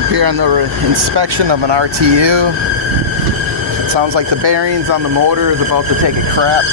Up here on the inspection of an RTU. It sounds like the bearings on the motor is about to take a crap.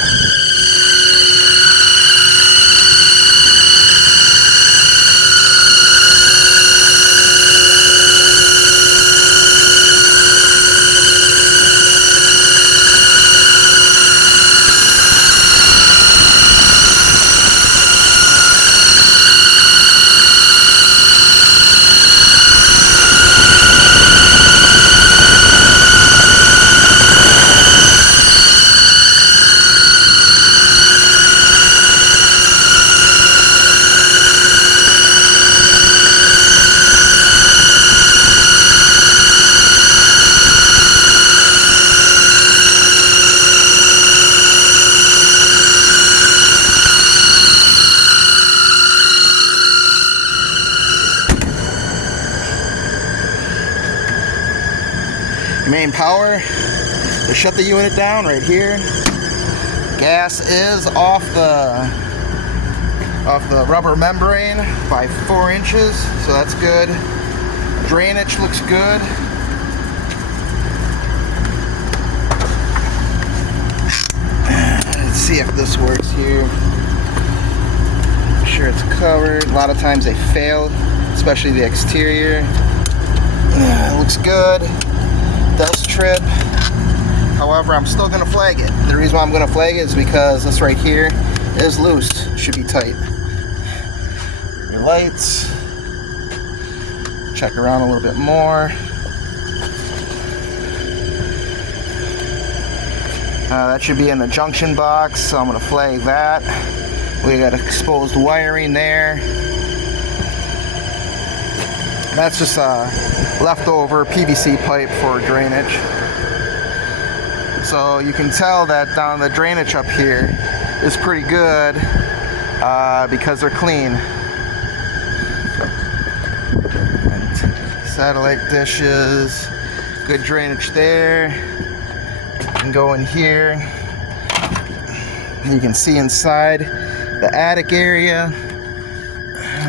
Main power, to shut the unit down right here. Gas is off the rubber membrane by 4 inches, so that's good. Drainage looks good. Let's see if this works here. Make sure it's covered. A lot of times they fail, especially the exterior. It looks good. Does trip. However, I'm still going to flag it. The reason why I'm going to flag it is because this right here is loose. Should be tight. Your lights. Check around a little bit more. That should be in the junction box, so I'm going to flag that. We got exposed wiring there. That's just leftover PVC pipe for drainage. So you can tell that down the drainage up here is pretty good because they're clean. And satellite dishes, good drainage there. You can go in here. You can see inside the attic area.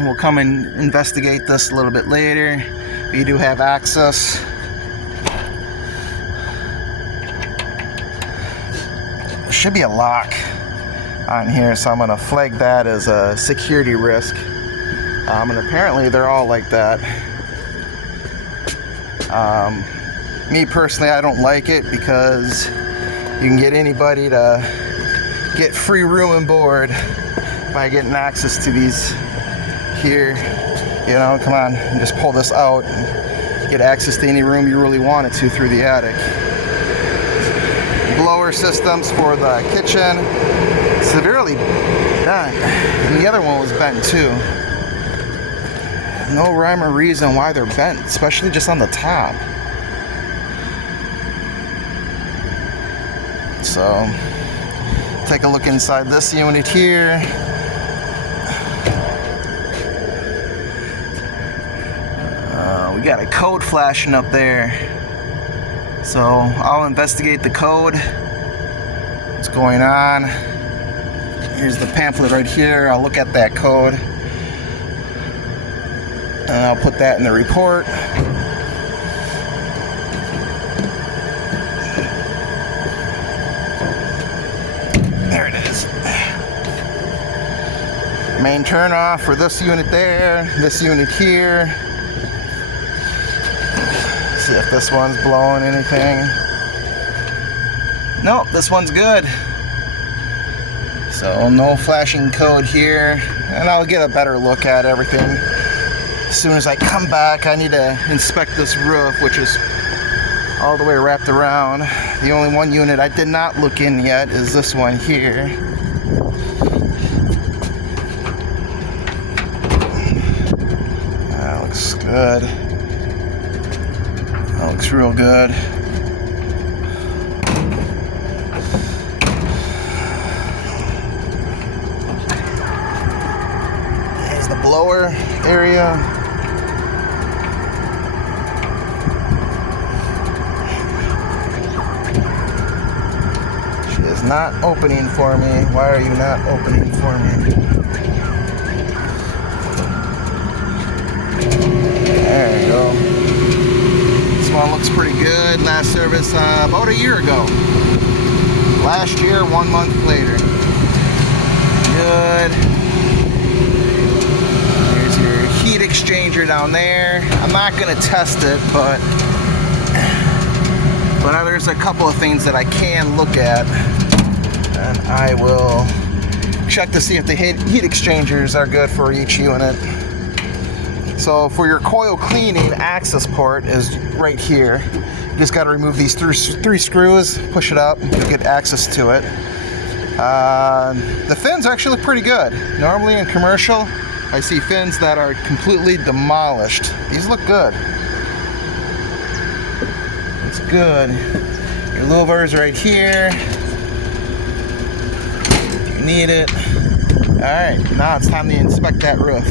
We'll come and investigate this a little bit later. We do have access. There should be a lock on here, so I'm going to flag that as a security risk. And apparently they're all like that. Me personally, I don't like it because you can get anybody to get free room and board by getting access to these here. You know, come on, and just pull this out and get access to any room you really wanted to through the attic. Blower systems for the kitchen, severely bent, and the other one was bent too. No rhyme or reason why they're bent, especially just on the top. So, take a look inside this unit here. We got a code flashing up there, so I'll investigate the code. What's going on? Here's the pamphlet right here. I'll look at that code and I'll put that in the report. There it is. Main turn off for this unit there, this unit here. See if this one's blowing anything. Nope, this one's good. So no flashing code here, and I'll get a better look at everything. As soon as I come back, I need to inspect this roof, which is all the way wrapped around. The only one unit I did not look in yet is this one here. That looks good. That looks real good. There's the blower area. She is not opening for me. Why are you not opening for me? There you go. service about a year ago. Last year, 1 month later. Good. There's your heat exchanger down there. I'm not going to test it, but there's a couple of things that I can look at, and I will check to see if the heat exchangers are good for each unit. So for your coil cleaning, access port is right here. You just got to remove these three screws, push it up, you'll get access to it. The fins actually look pretty good. Normally in commercial, I see fins that are completely demolished. These look good. It's good. Your louvers right here. You need it. Alright, now it's time to inspect that roof.